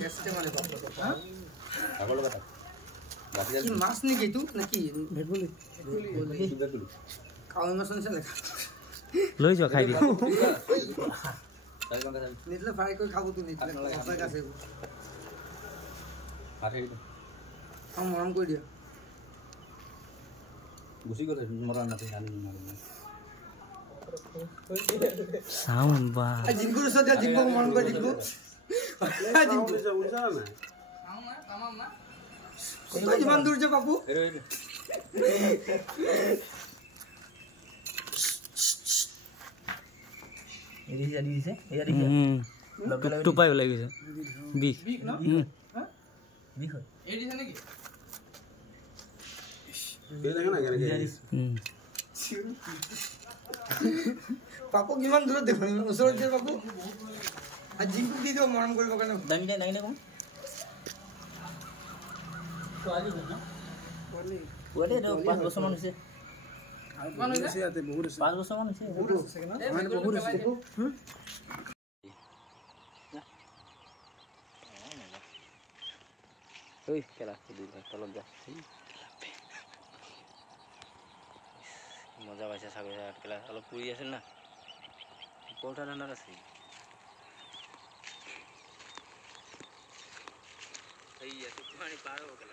বেস্টে মানে বাবা হ্যাঁ আগল কথা বাকি কি মাছ নাকি তুই নাকি ভেগুলি কাউই মাছ নিছে লেখা লৈ যোৱা খাই দিয়া নিতলে ফ্রাই করে খাবো তুই নিতলে আপনার কাছে আর হেই আম মরম করে দিয়া গুছি গলে মরা না তুই আনি না সাউন্ড বা জিঙ্কুর সাথে জিঙ্কু মরম করে জিঙ্কু জিঙ্কু উড়ছা না tamam না কত জীবন দূর যে বাবু এদিছে দিছে এয়া দিছে টু পাই ওলাই গৈছে বিখ বিক না হ্যাঁ বিখ এই দিছে নাকি কে লাগে না কেনে পাপু কিমান দূৰত দেখোন ওচৰত যে পাপু আ জিঙ্কু দি দিও মৰম কৰিব কাৰণে দামি নাই কম পোৱালি এইটো 5 বছৰমান হৈছে আৰু কোন হৈছে ইয়াতে বহুত আছে 5 বছৰমান হৈছে বহুত আছে না মানে বহুত আছে ঐ খেলা তলত যা মজা পাইছে চাগৈ খেলা অলপ পুৰি আছিল না পৰঠা ঠাণ্ডাত আছে এই আছে পানী পাৰ হৈ গ'ল